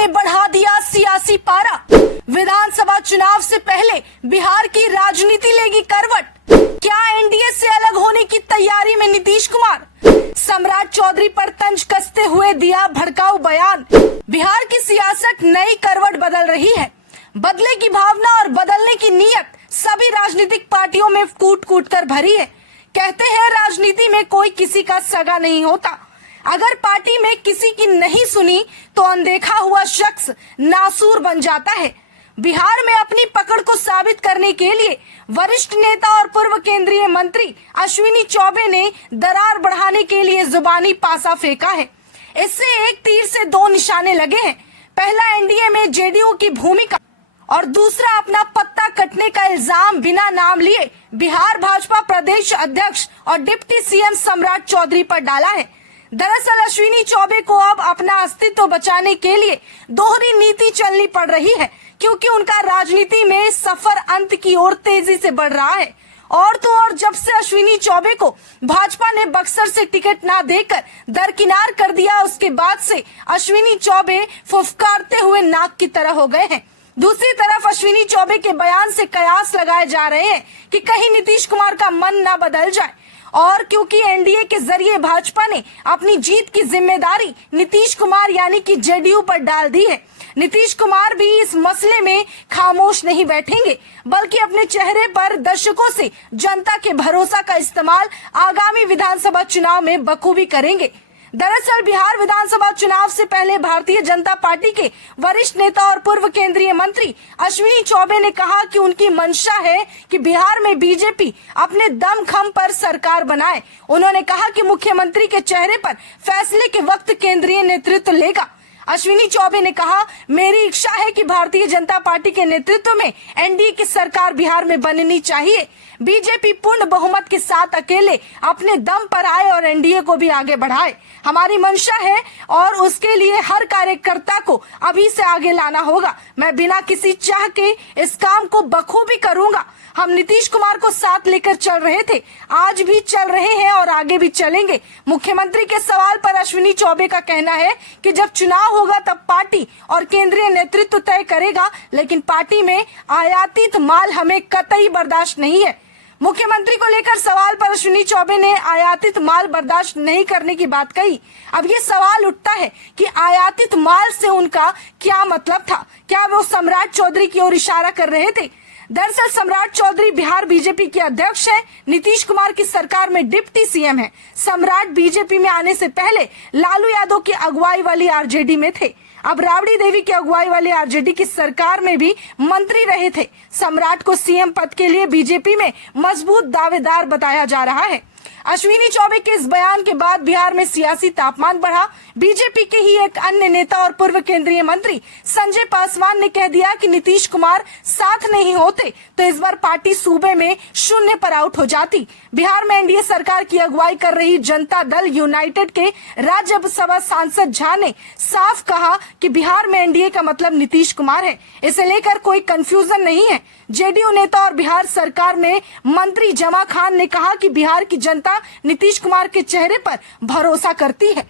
ने बढ़ा दिया सियासी पारा। विधानसभा चुनाव से पहले बिहार की राजनीति लेगी करवट। क्या एनडीए से अलग होने की तैयारी में नीतीश कुमार? सम्राट चौधरी पर तंज कसते हुए दिया भड़काऊ बयान। बिहार की सियासत नई करवट बदल रही है। बदले की भावना और बदलने की नीयत सभी राजनीतिक पार्टियों में कूट कूट कर भरी है। कहते हैं राजनीति में कोई किसी का सगा नहीं होता। अगर पार्टी में किसी की नहीं सुनी तो अनदेखा हुआ शख्स नासूर बन जाता है। बिहार में अपनी पकड़ को साबित करने के लिए वरिष्ठ नेता और पूर्व केंद्रीय मंत्री अश्विनी चौबे ने दरार बढ़ाने के लिए जुबानी पासा फेंका है। इससे एक तीर से दो निशाने लगे हैं। पहला, एनडीए में जेडीयू की भूमिका और दूसरा, अपना पत्ता कटने का इल्जाम बिना नाम लिए बिहार भाजपा प्रदेश अध्यक्ष और डिप्टी सीएम सम्राट चौधरी पर डाला है। दरअसल अश्विनी चौबे को अब अपना अस्तित्व बचाने के लिए दोहरी नीति चलनी पड़ रही है, क्योंकि उनका राजनीति में सफर अंत की ओर तेजी से बढ़ रहा है। और तो और जब से अश्विनी चौबे को भाजपा ने बक्सर से टिकट ना देकर दरकिनार कर दिया, उसके बाद से अश्विनी चौबे फुफकारते हुए नाक की तरह हो गए हैं। दूसरी तरफ अश्विनी चौबे के बयान से कयास लगाए जा रहे हैं कि कहीं नीतीश कुमार का मन ना बदल जाए, और क्योंकि एनडीए के जरिए भाजपा ने अपनी जीत की जिम्मेदारी नीतीश कुमार यानी कि जेडीयू पर डाल दी है। नीतीश कुमार भी इस मसले में खामोश नहीं बैठेंगे, बल्कि अपने चेहरे पर दर्शकों से जनता के भरोसा का इस्तेमाल आगामी विधानसभा चुनाव में बखूबी करेंगे। दरअसल बिहार विधानसभा चुनाव से पहले भारतीय जनता पार्टी के वरिष्ठ नेता और पूर्व केंद्रीय मंत्री अश्विनी चौबे ने कहा कि उनकी मंशा है कि बिहार में बीजेपी अपने दमखम पर सरकार बनाए। उन्होंने कहा कि मुख्यमंत्री के चेहरे पर फैसले के वक्त केंद्रीय नेतृत्व लेगा। अश्विनी चौबे ने कहा, मेरी इच्छा है कि भारतीय जनता पार्टी के नेतृत्व में एनडीए की सरकार बिहार में बननी चाहिए। बीजेपी पूर्ण बहुमत के साथ अकेले अपने दम पर आए और एनडीए को भी आगे बढ़ाए। हमारी मंशा है और उसके लिए हर कार्यकर्ता को अभी से आगे लाना होगा। मैं बिना किसी चाह के इस काम को बखूबी करूंगा। हम नीतीश कुमार को साथ लेकर चल रहे थे, आज भी चल रहे हैं और आगे भी चलेंगे। मुख्यमंत्री के सवाल पर अश्विनी चौबे का कहना है कि जब चुनाव होगा तब पार्टी और केंद्रीय नेतृत्व तय करेगा, लेकिन पार्टी में आयातित माल हमें कतई बर्दाश्त नहीं है। मुख्यमंत्री को लेकर सवाल पर अश्विनी चौबे ने आयातित माल बर्दाश्त नहीं करने की बात कही। अब ये सवाल उठता है कि आयातित माल से उनका क्या मतलब था? क्या वो सम्राट चौधरी की ओर इशारा कर रहे थे? दरअसल सम्राट चौधरी बिहार बीजेपी के अध्यक्ष हैं, नीतीश कुमार की सरकार में डिप्टी सीएम हैं। सम्राट बीजेपी में आने से पहले लालू यादव की अगुवाई वाली आरजेडी में थे। अब राबड़ी देवी की अगुवाई वाली आरजेडी की सरकार में भी मंत्री रहे थे। सम्राट को सीएम पद के लिए बीजेपी में मजबूत दावेदार बताया जा रहा है। अश्विनी चौबे के इस बयान के बाद बिहार में सियासी तापमान बढ़ा। बीजेपी के ही एक अन्य नेता और पूर्व केंद्रीय मंत्री संजय पासवान ने कह दिया कि नीतीश कुमार साथ नहीं होते तो इस बार पार्टी सूबे में शून्य पर आउट हो जाती। बिहार में एनडीए सरकार की अगुवाई कर रही जनता दल यूनाइटेड के राज्यसभा सांसद झा ने साफ कहा कि बिहार में एनडीए का मतलब नीतीश कुमार है। इसे लेकर कोई कंफ्यूजन नहीं है। जेडीयू नेता और बिहार सरकार में मंत्री जमा खान ने कहा कि बिहार की जनता नीतीश कुमार के चेहरे पर भरोसा करती है।